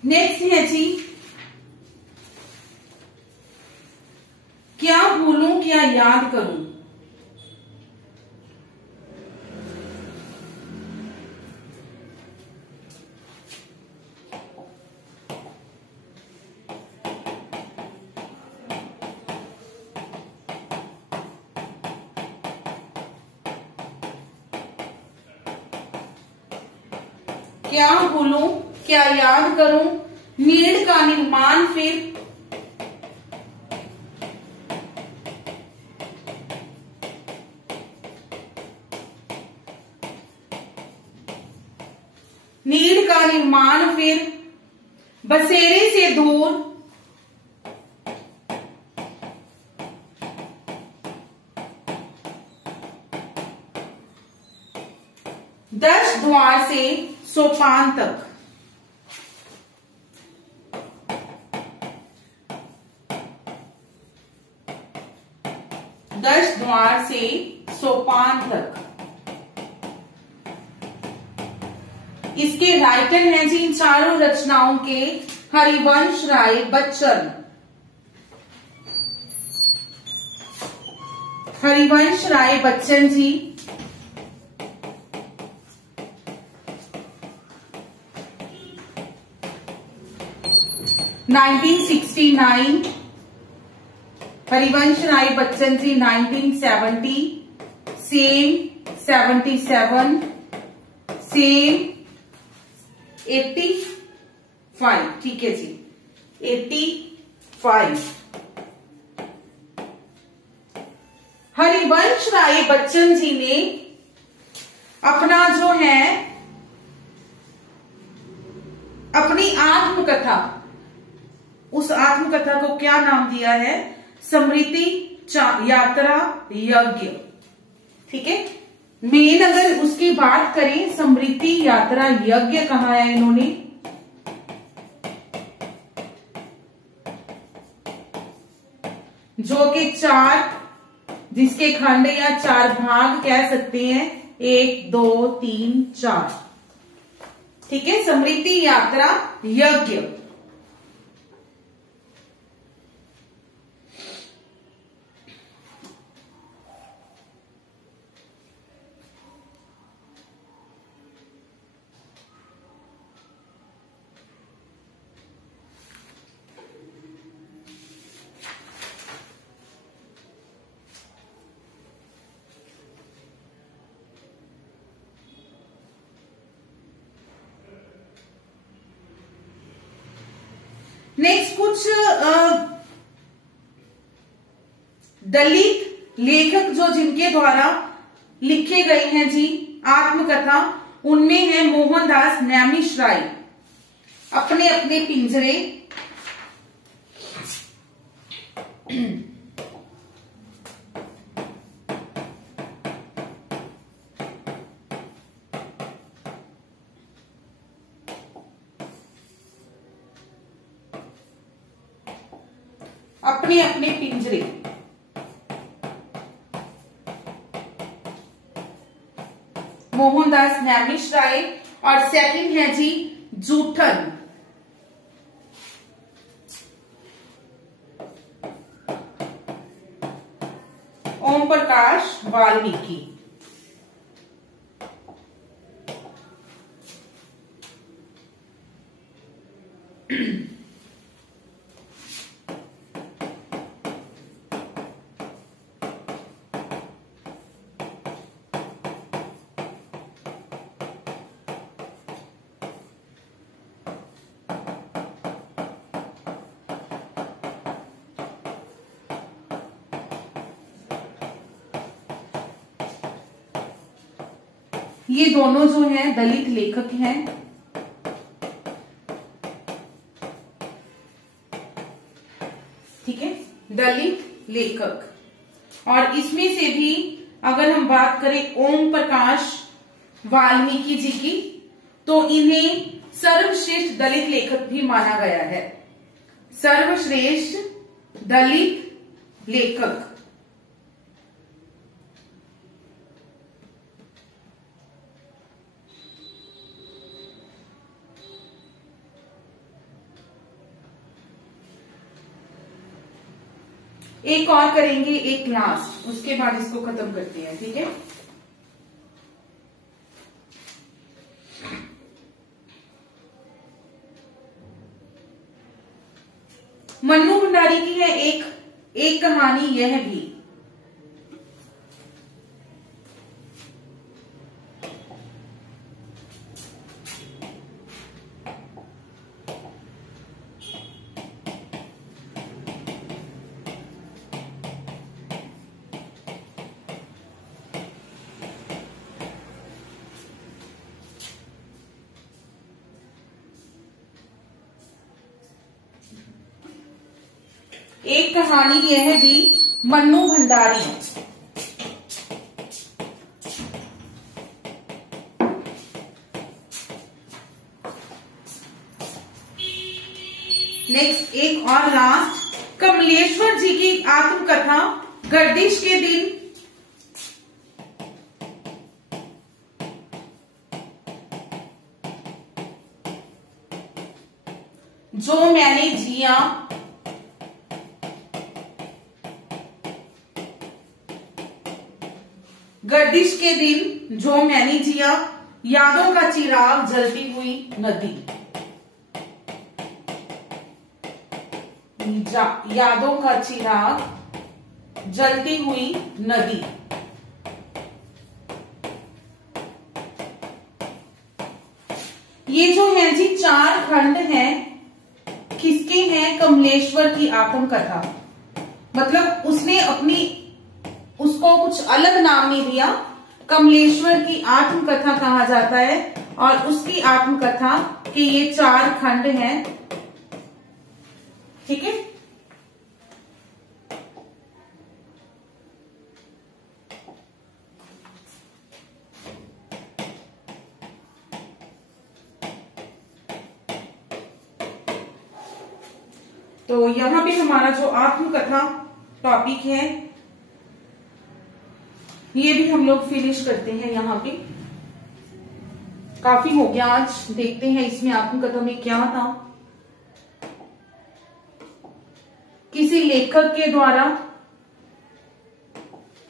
नेक्स्ट है जी क्या भूलूं क्या याद करूं। क्या भूलूं क्या याद करूं, नीड़ का निर्माण फिर नीड़ का निर्माण फिर बसेरे से दूर दश द्वार से सोपान तक। दश द्वार से सोपान तक। इसके राइटर हैं जी इन चारों रचनाओं के हरिवंश राय बच्चन। हरिवंश राय बच्चन जी 1969, हरिवंश राय बच्चन जी 1970, सेम 77, सेम 85, ठीक है जी 85। हरिवंश राय बच्चन जी ने अपना जो है अपनी आत्मकथा, उस आत्मकथा को क्या नाम दिया है, स्मृति यात्रा यज्ञ, ठीक है। मेन अगर उसकी बात करें, स्मृति यात्रा यज्ञ कहा है इन्होंने, जो कि चार, जिसके खंड या चार भाग कह सकते हैं, 1 2 3 4। ठीक है, स्मृति यात्रा यज्ञ। नेक्स्ट कुछ दलित लेखक जो जिनके द्वारा लिखे गए हैं जी आत्मकथा, उनमें है मोहनदास नैमिषराय, अपने अपने पिंजरे, अपने अपने पिंजरे, मोहनदास नैमिषराय। और सेकंड है जी जूठन, ओम प्रकाश वाल्मीकि। ये दोनों जो हैं दलित लेखक हैं। ठीक है, दलित लेखक। और इसमें से भी अगर हम बात करें ओम प्रकाश वाल्मीकि जी की, तो इन्हें सर्वश्रेष्ठ दलित लेखक भी माना गया है, सर्वश्रेष्ठ दलित लेखक। एक और करेंगे, एक लास्ट, उसके बाद इसको खत्म करते हैं। ठीक है, मन्नू भंडारी की है एक कहानी यह भी। एक कहानी यह भी, मन्नू भंडारी। नेक्स्ट एक और लास्ट, कमलेश्वर जी की आत्मकथा गर्दिश के दिन, जो मैंने जिया, गर्दिश के दिन, जो मैंने जिया, यादों का चिराग, जलती हुई नदी। यादों का चिराग, जलती हुई नदी। ये जो है जी 4 खंड हैं, किसके हैं? कमलेश्वर की आत्मकथा। मतलब उसने उसको कुछ अलग नाम नहीं दिया, कमलेश्वर की आत्मकथा कहा जाता है। और उसकी आत्मकथा के ये 4 खंड हैं। ठीक है, तो यहाँ पे हमारा जो आत्मकथा टॉपिक है ये भी हम लोग फिनिश करते हैं। यहाँ पे काफी हो गया आज, देखते हैं इसमें आत्मकथा में क्या था। किसी लेखक के द्वारा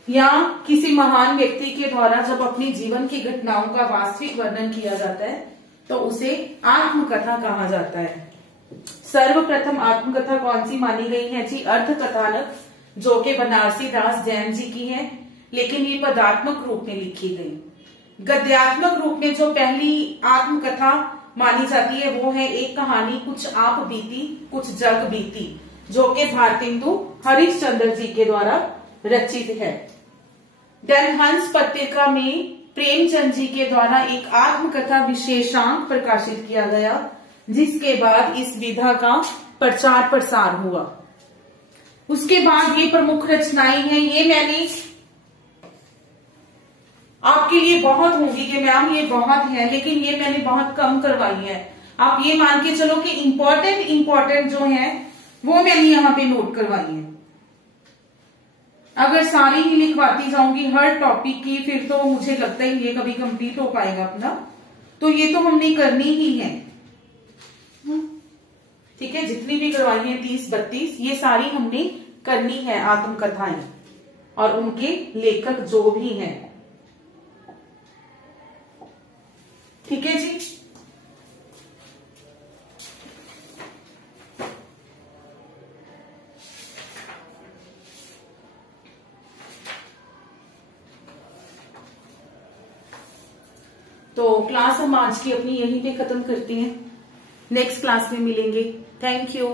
या किसी महान व्यक्ति के द्वारा जब अपने जीवन की घटनाओं का वास्तविक वर्णन किया जाता है तो उसे आत्मकथा कहा जाता है। सर्वप्रथम आत्मकथा कौन सी मानी गई है जी? अर्थ कथानक, जो कि बनारसी दास जैन जी की है, लेकिन ये पदात्मक रूप में लिखी गई। गद्यात्मक रूप में जो पहली आत्मकथा मानी जाती है वो है एक कहानी कुछ आप बीती कुछ जग बीती, जो कि भारतेंदु हरिश्चंद्र जी के द्वारा रचित है। देन हंस पत्रिका में प्रेमचंद जी के द्वारा एक आत्मकथा विशेषांक प्रकाशित किया गया, जिसके बाद इस विधा का प्रचार प्रसार हुआ। उसके बाद ये प्रमुख रचनाएं हैं, ये मैंने आपके लिए बहुत होंगी कि मैम ये बहुत है, लेकिन ये मैंने बहुत कम करवाई है। आप ये मान के चलो कि इंपॉर्टेंट जो है वो मैंने यहाँ पे नोट करवाई है। अगर सारी ही लिखवाती जाऊंगी हर टॉपिक की, फिर तो मुझे लगता ही ये कभी कंप्लीट हो पाएगा अपना, तो ये तो हमने करनी ही है। ठीक है, जितनी भी करवाई है 30-32 ये सारी हमने करनी है आत्मकथाएं और उनके लेखक जो भी हैं। ठीक है जी। तो क्लास हम आज की अपनी यहीं पे खत्म करते हैं, नेक्स्ट क्लास में मिलेंगे। Thank you.